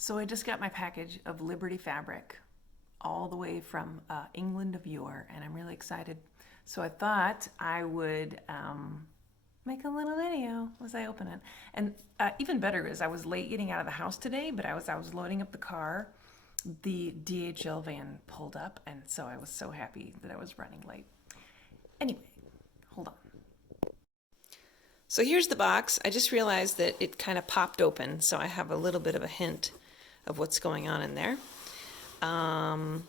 So I just got my package of Liberty fabric all the way from England of yore, and I'm really excited. So I thought I would make a little video as I open it. And even better is I was late getting out of the house today, but I was loading up the car. The DHL van pulled up, and so I was so happy that I was running late. Anyway, hold on. So here's the box. I just realized that it kind of popped open, so I have a little bit of a hint of what's going on in there. And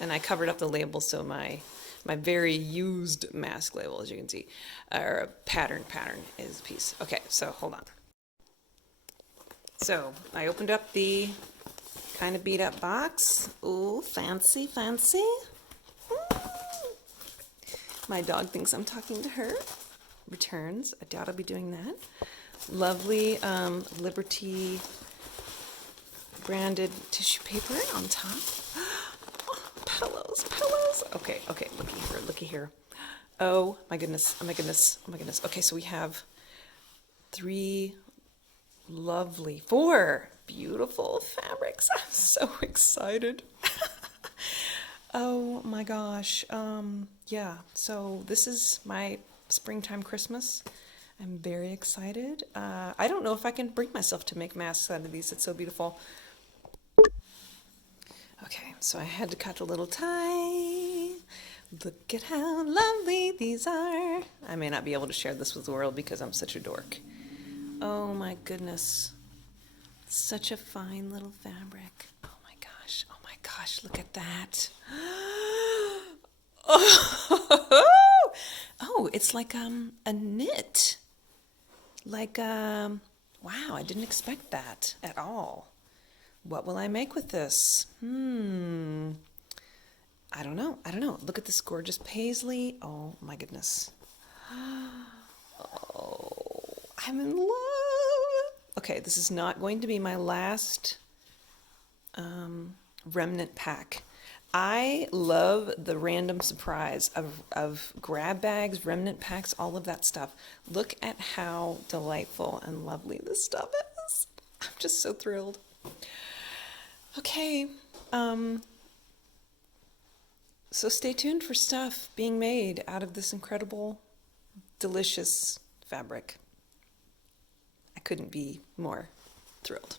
I covered up the label, so my very used mask label, as you can see, or pattern is a piece. Okay, so hold on. So I opened up the kind of beat up box. Ooh, fancy, fancy. My dog thinks I'm talking to her. Returns. I doubt I'll be doing that. Lovely Liberty branded tissue paper on top. Oh, pillows. Okay, looky here. Oh my goodness. Okay, so we have four beautiful fabrics. I'm so excited. Oh my gosh. Yeah, so this is my springtime Christmas. I'm very excited. I don't know if I can bring myself to make masks out of these. It's so beautiful. Okay, so I had to cut a little tie. Look at how lovely these are. I may not be able to share this with the world because I'm such a dork. Oh my goodness. Such a fine little fabric. Oh my gosh, look at that. Oh, it's like a knit. Like wow, I didn't expect that at all. What will I make with this? I don't know. Look at this gorgeous paisley. Oh my goodness. Oh, I'm in love. Okay, this is not going to be my last remnant pack. I love the random surprise of grab bags, remnant packs, all of that stuff. Look at how delightful and lovely this stuff is. I'm just so thrilled. Okay, so stay tuned for stuff being made out of this incredible, delicious fabric. I couldn't be more thrilled.